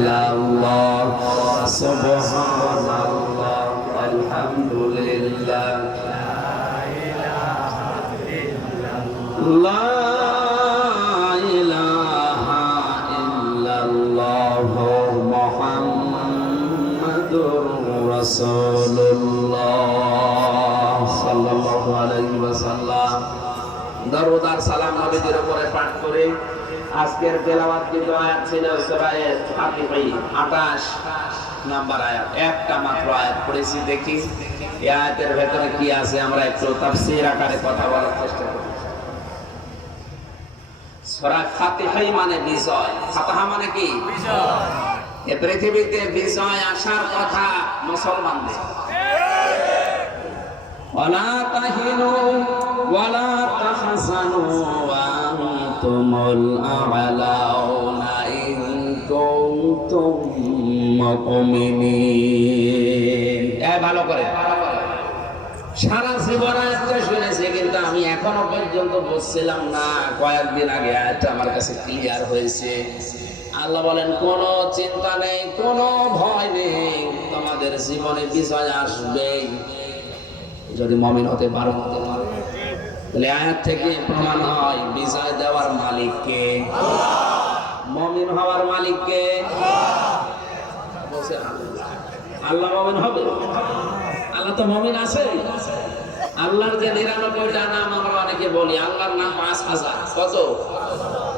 ইল্লাল্লাহ সুবহানাল্লাহ আলহামদুলিল্লাহ লা ইলাহা ইল্লাল্লাহ মুহাম্মাদুর রাসূলুল্লাহ সাল্লাল্লাহু আলাইহি ওয়াসাল্লাম। দরুদ আর সালাম নবীজির উপরে পাঠ করে আজকের তেলাওয়াতকৃত আয়াত ছিল সূরা ফাতিহা 28 নাম্বার আয়াত। একটা মাত্র আয়াত পড়েছি, দেখি এই আয়াতের ভেতরে কি আছে আমরা একটু তাফসীর আকারে কথা বলার চেষ্টা করি। সূরা ফাতিহা মানে বিজয়, ফাতিহা মানে কি বিজয়। এই পৃথিবীতে বিজয় আসার কথা মুসলমানদের। ওয়ালা তাহিনু ওয়ালা তাহজানু ওয়া আনতুমুল আ'লাউনা ইন কুনতুম মুমিনিন। ভালো করে সারা জীবন আয়াতটা শুনেছি, কিন্তু আমি এখনো পর্যন্ত বুঝছিলাম না। কয়েকদিন আগে আয়াতটা আমার কাছে ক্লিয়ার হয়েছে। আল্লাহ বলেন কোনো চিন্তা নেই, কোনো ভয় নেই, তোমাদের জীবনে বিজয় আসবেই যদি মুমিন হতে পারো। তাহলে আয়াত থেকে প্রমাণ হয় বিজয় দেওয়ার মালিক কে? আল্লাহ। মুমিন হওয়ার মালিক কে? আল্লাহ। মুমিন হবে? আল্লাহ তো মুমিন আছে। আল্লাহর যে 99টা নাম আমরা অনেকে বলি, আল্লাহর নাম 5000। কত?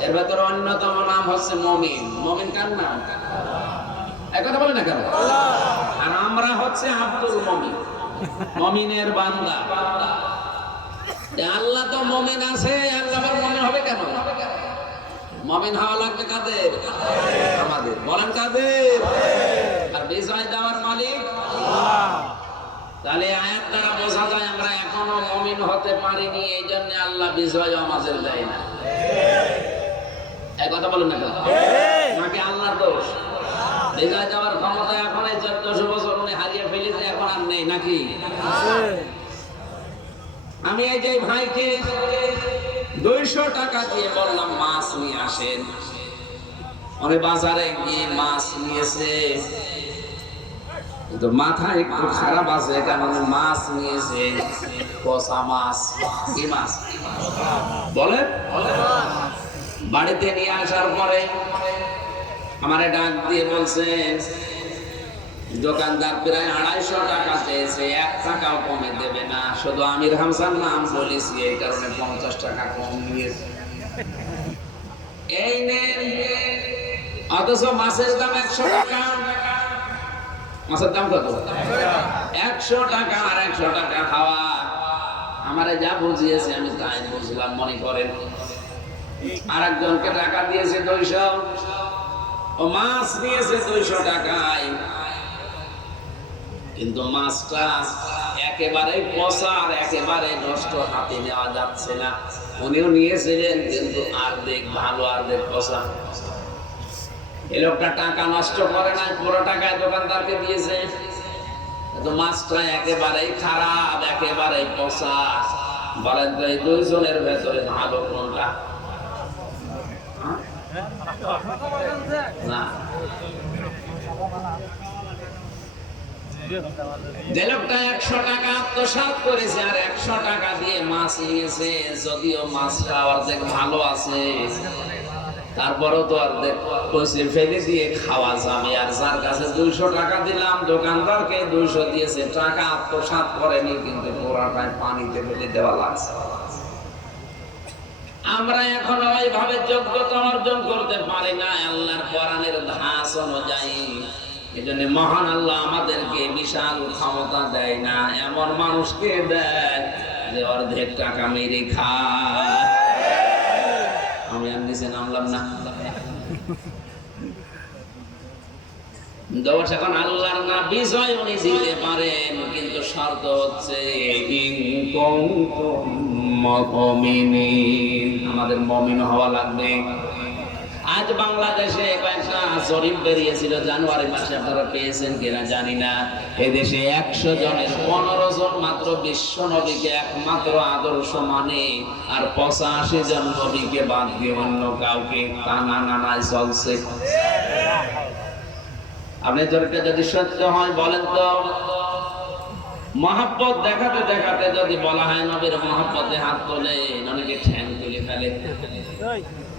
এর ভেতরে অন্যতম নাম হচ্ছে মুমিন। মুমিন কার নাম? এই কথা বলে না কেন? আল্লাহ। আর আমরা হচ্ছে আব্দুল মুমিন, মুমিনের বান্দা। আল্লাহ তো মুমিন আছে, আল্লাহ আবার মুমিন হবে কেন? মুমিন হওয়া লাগবে কাদের? আমাদের। বলেন কাদের? আর বিজয় দেওয়ার মালিক আল্লাহ। তাহলে আয়াত দ্বারা বোঝা যায় আমরা এখনো মুমিন হতে পারিনি, এই জন্য আল্লাহ বিজয় আমাদের দেয় না। এই কথা বলেন না কেন? নাকি আল্লাহর দোষ? বিজয় দেওয়ার ক্ষমতা এখন এই 1400 বছর উনি হারিয়ে ফেলেছে, এখন আর নেই নাকি? আমি এই যে ভাইকে 200 টাকা দিয়ে বললাম মাছ নিয়ে আসেন, উনি বাজারে গিয়ে মাছ নিয়েছে, কিন্তু মাথা একটু খারাপ আছে, কারণ মাছ নিয়েছে পচা মাছ। কি মাছ বলেন? বাড়িতে নিয়ে আসার পরে আমারে ডাক দিয়ে বলছে দোকানদার প্রায় 250 টাকা চেয়েছে, 1 টাকাও কমে দেবে না, শুধু আমির হামসার নাম বলেছি এই কারণে 50 টাকা কম নিয়েছে। এই নেন, অথচ মাছের দাম 100 টাকা। মাছের দাম কত? 100 টাকা। আর 100 টাকা খাওয়া। আমারে যা বুঝিয়েছে আমি তাই বুঝলাম মনে করেন। আর একজনকে টাকা দিয়েছে 200, ও মাছ নিয়েছে 200 টাকায়, কিন্তু মাছটা একেবারে পচা আর একেবারে নষ্ট, হাতে নেওয়া যাচ্ছে না। উনিও নিয়েছিলেন, কিন্তু অর্ধেক ভালো অর্ধেক পচা। এই লোকটা টাকা নষ্ট করে নাই, পুরো টাকায় দোকানদারকে দিয়েছে, কিন্তু মাছটা একেবারেই খারাপ, একেবারেই পচা। বলেন তো এই দুইজনের ভেতরে ভালো কোনটা? না, যে লোকটা 100 টাকা আত্মসাৎ করেছে আর 100 টাকা দিয়ে মাছ নিয়েছে, যদিও মাছটা অর্ধেক ভালো আছে, তারপরেও তো অর্ধেক পয়সা ফেলে দিয়ে খাওয়া যাবে। আর যার কাছে 200 টাকা দিলাম, দোকানদারকে 200 দিয়েছে, টাকা আত্মসাৎ করেনি, কিন্তু পুরাটাই পানিতে ফেলে দেওয়া লাগছে। আমরা এখন ওইভাবে যোগ্যতা অর্জন করতে পারি না আল্লাহর কোরআনের ধাঁচ অনুযায়ী। এজন্য মহান আল্লাহ আমাদেরকে বিশাল ক্ষমতা দেয় না, এমন মানুষকে দেয় যে অর্ধেক টাকা মেরে খায়। আমি আর নিচে নামলাম না। দোষ এখন আল্লাহর না, বিজয় উনি দিতে পারেন, কিন্তু শর্ত হচ্ছে আমাদের মুমিন হওয়া লাগবে। আজ বাংলাদেশে কয়েকটা জরিপ বেরিয়েছিল জানুয়ারি মাসে, আপনারা পেয়েছেন কিনা জানি না। এই দেশে 100 জনের 15 জন মাত্র বিশ্ব নবীকে একমাত্র আদর্শ মানে, আর 85 জন নবীকে বাদ দিয়ে অন্য কাউকে টানা নানায় চলছে। আপনি যদি সত্য হয় বলেন তো, মহব্বত দেখাতে দেখাতে যদি বলা হয় নবীর মহব্বতে হাত তোলে, অনেকে ঠ্যাং তুলে ফেলে।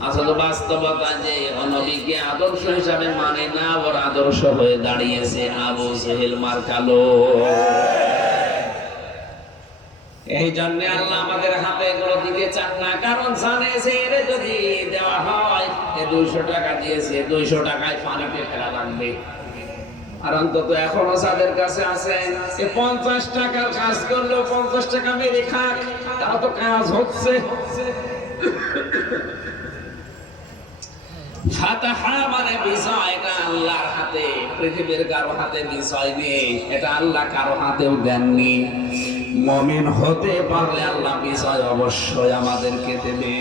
আসলে বাস্তবতা যে নবীকে আদর্শ হিসাবে মানে না, ওর আদর্শ হয়ে দাঁড়িয়েছে আবু জেহেল মার্কালো। এই জন্য আল্লাহ আমাদের হাতে এগুলো দিতে চান না, কারণ জানে যে এর যদি দেওয়া হয়, 200 টাকা দিয়েছে, 200 টাকায় পানিতে ফেলা লাগবে। আর অন্তত এখনো যাদের কাছে আছে 50 টাকার কাজ করলেও 50 টাকা মেরে খাক, তাও তো কাজ হচ্ছে। ফাতাহা মানে বিজয়, এটা আল্লাহর হাতে, পৃথিবীর কারো হাতে বিজয় নেই, এটা আল্লাহ কারো হাতেও দেননি। মুমিন হতে পারলে আল্লাহ বিজয় অবশ্যই আমাদেরকে দেবে।